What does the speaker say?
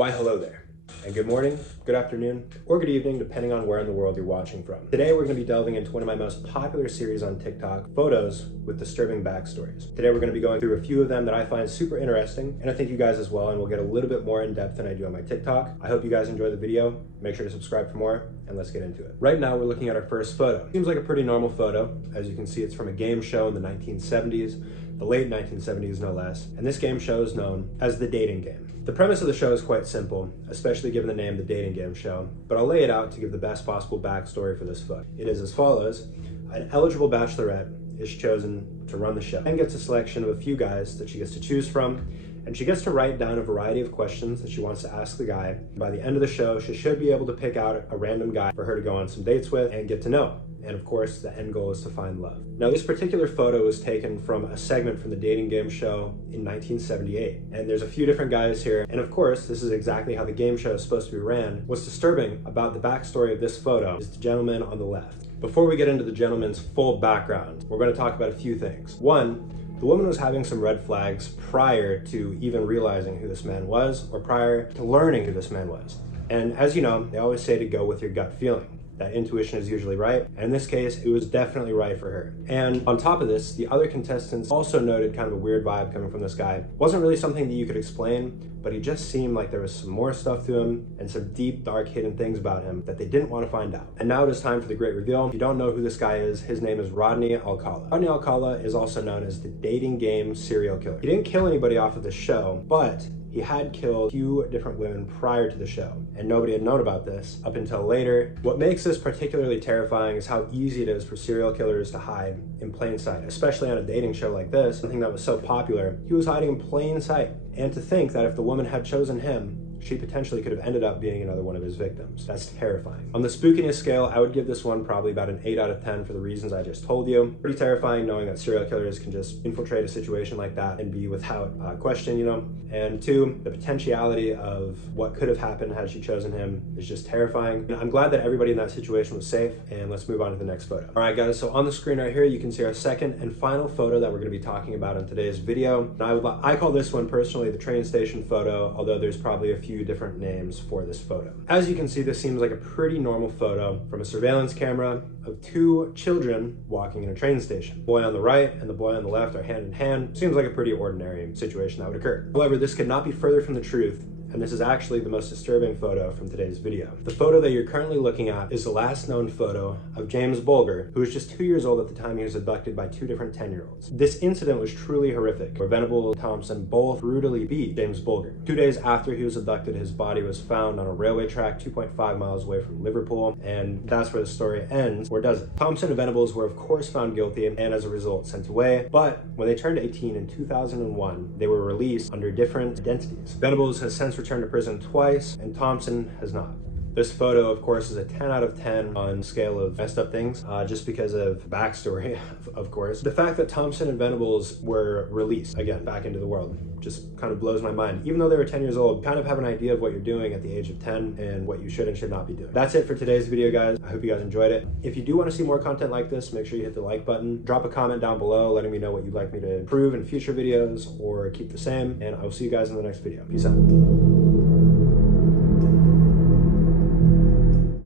Why hello there, and good morning, good afternoon, or good evening, depending on where in the world you're watching from. Today we're going to be delving into one of my most popular series on TikTok, photos with disturbing backstories. Today we're going to be going through a few of them that I find super interesting, and I think you guys as well, and we'll get a little bit more in depth than I do on my TikTok. I hope you guys enjoy the video. Make sure to subscribe for more, and let's get into it. Right now we're looking at our first photo. Seems like a pretty normal photo. As you can see, it's from a game show in the 1970s. The late 1970s, no less, and this game show is known as The Dating Game. The premise of the show is quite simple, especially given the name The Dating Game Show, but I'll lay it out to give the best possible backstory for this photo. It is as follows. An eligible bachelorette is chosen to run the show and gets a selection of a few guys that she gets to choose from, and she gets to write down a variety of questions that she wants to ask the guy. By the end of the show, she should be able to pick out a random guy for her to go on some dates with and get to know. And of course, the end goal is to find love. Now, this particular photo was taken from a segment from the Dating Game Show in 1978. And there's a few different guys here. And of course, this is exactly how the game show is supposed to be ran. What's disturbing about the backstory of this photo is the gentleman on the left. Before we get into the gentleman's full background, we're going to talk about a few things. One, the woman was having some red flags prior to even realizing who this man was, or prior to learning who this man was. And as you know, they always say to go with your gut feeling. That intuition is usually right, and in this case, it was definitely right for her. And on top of this, the other contestants also noted kind of a weird vibe coming from this guy. Wasn't really something that you could explain, but he just seemed like there was some more stuff to him and some deep, dark, hidden things about him that they didn't want to find out. And now it is time for the great reveal. If you don't know who this guy is, his name is Rodney Alcala. Rodney Alcala is also known as the dating game serial killer. He didn't kill anybody off of the show, but he had killed a few different women prior to the show, and nobody had known about this up until later. What makes this particularly terrifying is how easy it is for serial killers to hide in plain sight, especially on a dating show like this, something that was so popular. He was hiding in plain sight, and to think that if the woman had chosen him, she potentially could have ended up being another one of his victims. That's terrifying. On the spookiness scale, I would give this one probably about an 8 out of 10 for the reasons I just told you. Pretty terrifying knowing that serial killers can just infiltrate a situation like that and be without question, you know? And two, the potentiality of what could have happened had she chosen him is just terrifying. And I'm glad that everybody in that situation was safe, and let's move on to the next photo. All right, guys, so on the screen right here, you can see our second and final photo that we're gonna be talking about in today's video. And I call this one personally the train station photo, although there's probably a few different names for this photo. As you can see, this seems like a pretty normal photo from a surveillance camera of two children walking in a train station. The boy on the right and the boy on the left are hand in hand. Seems like a pretty ordinary situation that would occur. However, this could not be further from the truth, and this is actually the most disturbing photo from today's video. The photo that you're currently looking at is the last known photo of James Bolger, who was just 2 years old at the time he was abducted by two different 10-year-olds. This incident was truly horrific, where Venable and Thompson both brutally beat James Bolger. 2 days after he was abducted, his body was found on a railway track 2.5 miles away from Liverpool, and that's where the story ends, or does it? Thompson and Venables were of course found guilty, and as a result sent away, but when they turned 18 in 2001, they were released under different identities. Venables has since returned to prison twice, and Thompson has not. This photo, of course, is a 10 out of 10 on scale of messed up things, just because of backstory, of course. The fact that Thompson and Venables were released, again, back into the world, just kind of blows my mind. Even though they were 10 years old, kind of have an idea of what you're doing at the age of 10 and what you should and should not be doing. That's it for today's video, guys. I hope you guys enjoyed it. If you do want to see more content like this, make sure you hit the like button. Drop a comment down below letting me know what you'd like me to improve in future videos or keep the same, and I will see you guys in the next video. Peace out.